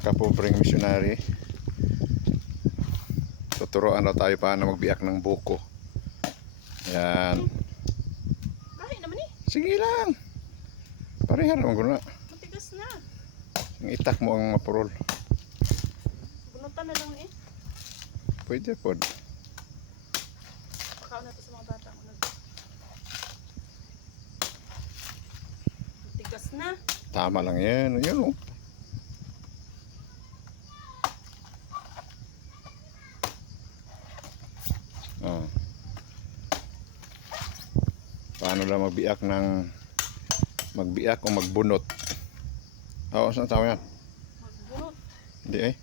mga kapobreng missionary. Tuturuan daw tayo paano magbiyak ng buko. Yan. Eh. Sige lang. Pareha naman ko na. Matigas na. Ang itak mo ang mapurol. Bunutan na lang eh. Pwede po. Pakaw na to sa mga bata. Matigas na. Tama lang yan. Yun. Oh. Paano lang magbiyak ng magbiyak o magbunot? Oo, saan tawag yan? Magbunot. Hindi eh.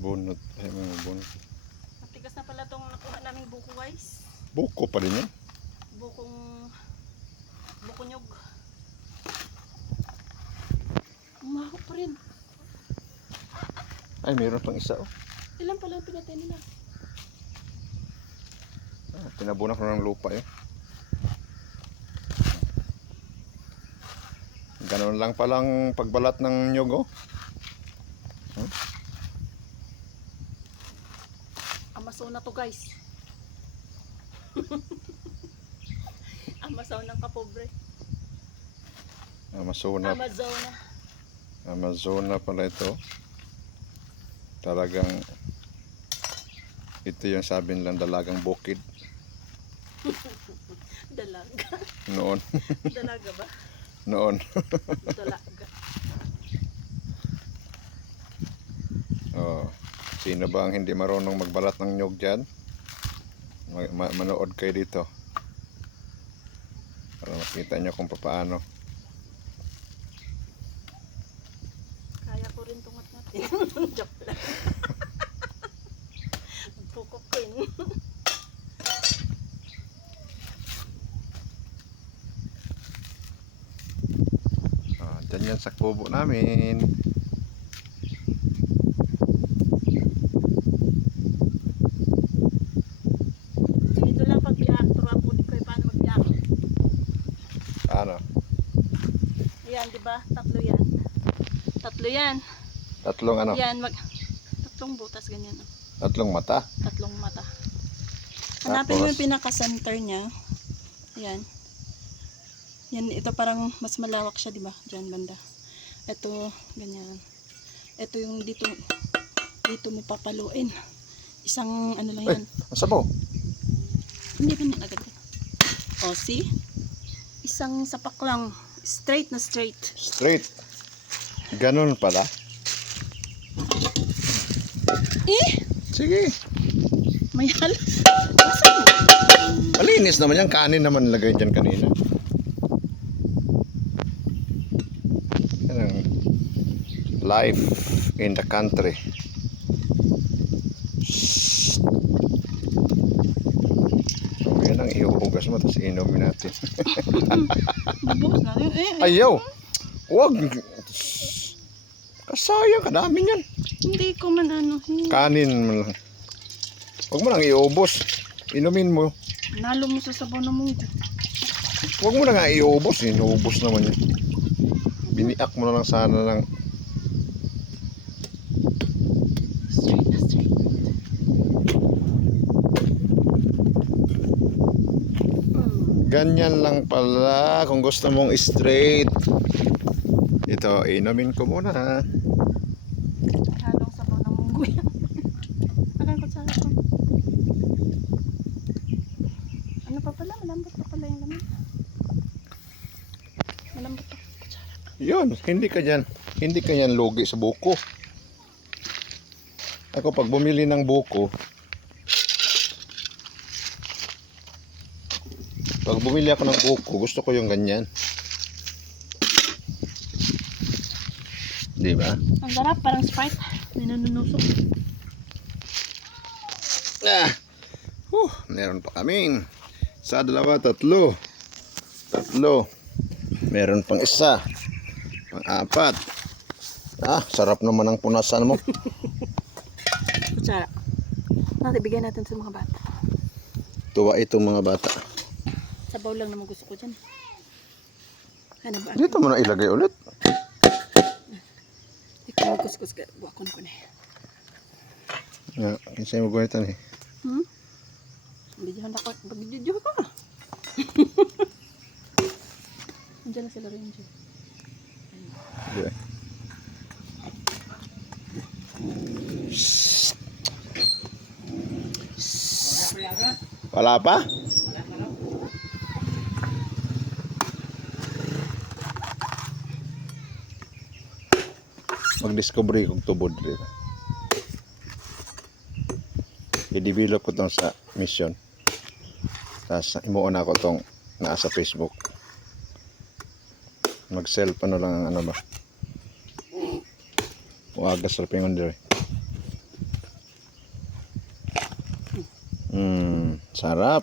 Bunot. Ay, mga bunot. Matigas na pala tong nakuha naming buko guys. Buko pa rin yan. Bukong buko nyog. Umaho pa rin. Ay, mayroon pang isa oh. Ilan pala ang pinatay nila? Ah, Tinabunan ko ng lupa eh. Ganun lang palang pagbalat ng nyog oh. Amasaw na to guys. Amasaw ng kapobre. Amazona, Amazona. Amazona pala ito. Talagang ito yung sabi nilang dalagang bukid Dalaga. noon. Dalaga ba? Noon. Oh. Sino ba ang hindi marunong magbalat ng nyog dyan? Ma- ma- manood kayo dito. Para makita nyo kung paano. Kaya ko rin tungat natin. Joke lang. Pukok ko yun. Yan sa kubo namin. Dito lang pag biyak. Turuan po di ko paano magbiyak. Ano? Ayan, di ba? Tatlo yan. Tatlo yan. Tatlong ano? Yan, mag... Tatlong butas ganyan. oh. Tatlong mata. Tatlong mata. Hanapin mo yung pinaka-center niya. Yan. Yan, ito parang mas malawak siya, di ba? Diyan banda. Ito, ganyan. Ito yung dito, dito mo papaluin. Isang ano lang yan. ang sabaw. Hindi ganyan agad. O, see? Isang sapak lang. Straight na straight. Straight. Ganun pala. Eh! Sige. May hal. Nasaan? Malinis naman yan. Kanin naman lagay dyan kanina. Yan ang life in the country. So, yan ang ihuhugas mo, tapos inumin natin. Ayaw! Huwag! Kasayang, kadami yan. hindi ko man ano. Kanin mo lang. Huwag mo lang iubos. Inumin mo. Nalo mo sa sabaw ng munggo. Huwag mo na nga iubos. Inuubos naman yan. Biniak mo na lang sana lang. Straight na straight. Mm. Ganyan lang pala kung gusto mong straight. Ito, inumin ko muna. Halong sabaw ng munggo yan. Ko sa. Ano pa pala? Malambot pa pala yung laman. Malambot pa. Kutsara. Yun, hindi ka dyan. Hindi ka yan logi sa buko. Ako pag bumili ng buko, pag bumili ako ng buko, gusto ko yung ganyan. Di ba? Ang sarap, parang Sprite. May nanunusok. Ah, huh, meron pa kaming sa dalawa, tatlo. Tatlo. Meron pang isa. Pang apat. Ah, sarap naman ang punasan mo. Kutsara. Natin, bigyan natin sa mga bata. Tuwa itong mga bata. Sabaw lang naman gusto ko dyan. Ano ba? Dito mo na ilagay ulit. Ikaw kuskus ka. Buwakon ko na eh. Ya, kinsay mo guhitan eh. Hmm? Bidyohan ako. Bidyohan ko. Andiyan na sila rin dyan. Di. Wala pa? Mag-discovery kong tubod rin. I-develop ko tong sa mission. Tapos imuon ako tong nasa Facebook. Mag-sell pa no lang ang ano ba. Wagas sa pingon dire. Hmm, sarap.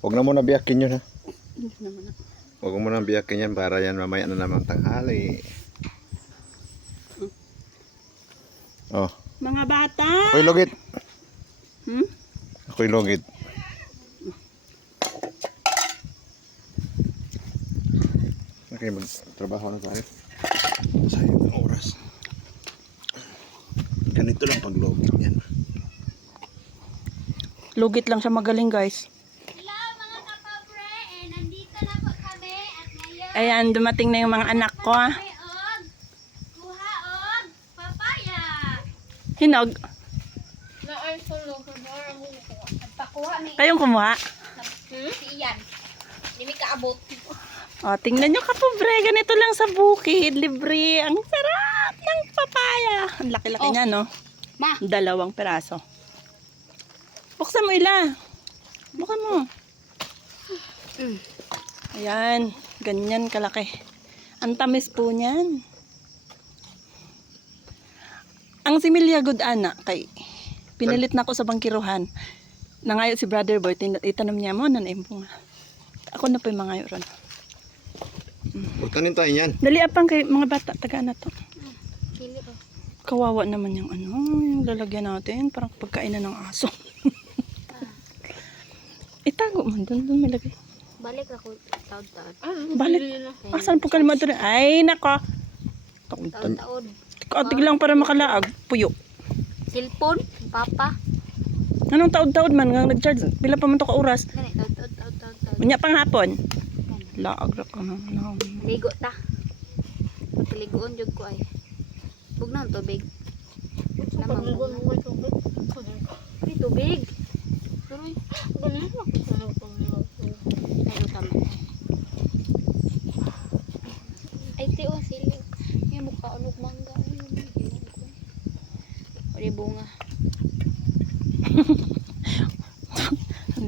Huwag na muna biyakin yun ha. Hindi naman na. Huwag mo nang biyakin yan para yan mamaya na naman tanghali. Oh, Mga bata! ako'y logit. Hmm? Ako'y logit. Okay, magtrabaho na tayo. Sayang ang oras. Ganito lang pag logit yan. Lugit lang siya magaling guys. Ayan, dumating na yung mga anak ko. ah. Hinog. Kayong kumuha. hmm? si Ian. Hindi mi kaabot. O, tingnan nyo kapobre. Ganito lang sa bukid. Libre. Ang sarap ng papaya. Ang laki-laki Oh. niya, no? Ma, Dalawang peraso. Buksan mo ila. Buksan mo. Mm. Ayan. Ganyan kalaki. Ang tamis po niyan. Ang similya good ana kay pinilit na ako sa bangkiruhan. Nangayo si brother boy, tin- itanong niya mo nan impo. Ako na po yung mangayo ron. Pagtanin tayo yan. Dali apang kay mga bata taga na to. Kawawa naman yung ano, yung lalagyan natin, parang pagkainan ng aso. Itago man doon, doon may lagay. Balik ako taod-taod. Balik. Asan po kalma doon? Ay, nako. Taod-taod. Katig lang para makalaag. Puyo. Cellphone, papa. Anong taod-taod man nga nag-charge? Pila pa man to ka oras? Taod-taod taod-taod. taod. Unya pang hapon. Laag ra ka na. Ligo ta. Pagkaligoon jud ko ay. Bug na ang tubig. Lamang. Ay, tubig. Tuloy. Ay, tama. Ay, ti, oh, sili. May mukha anong mangga. Pwede bunga.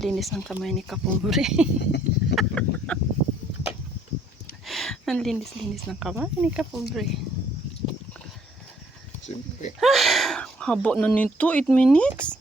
Ang linis ng kamay ni Kapumbre. Ang linis-linis ng kamay ni Kapumbre. Siyempre. Habo na nito, 8 minutes.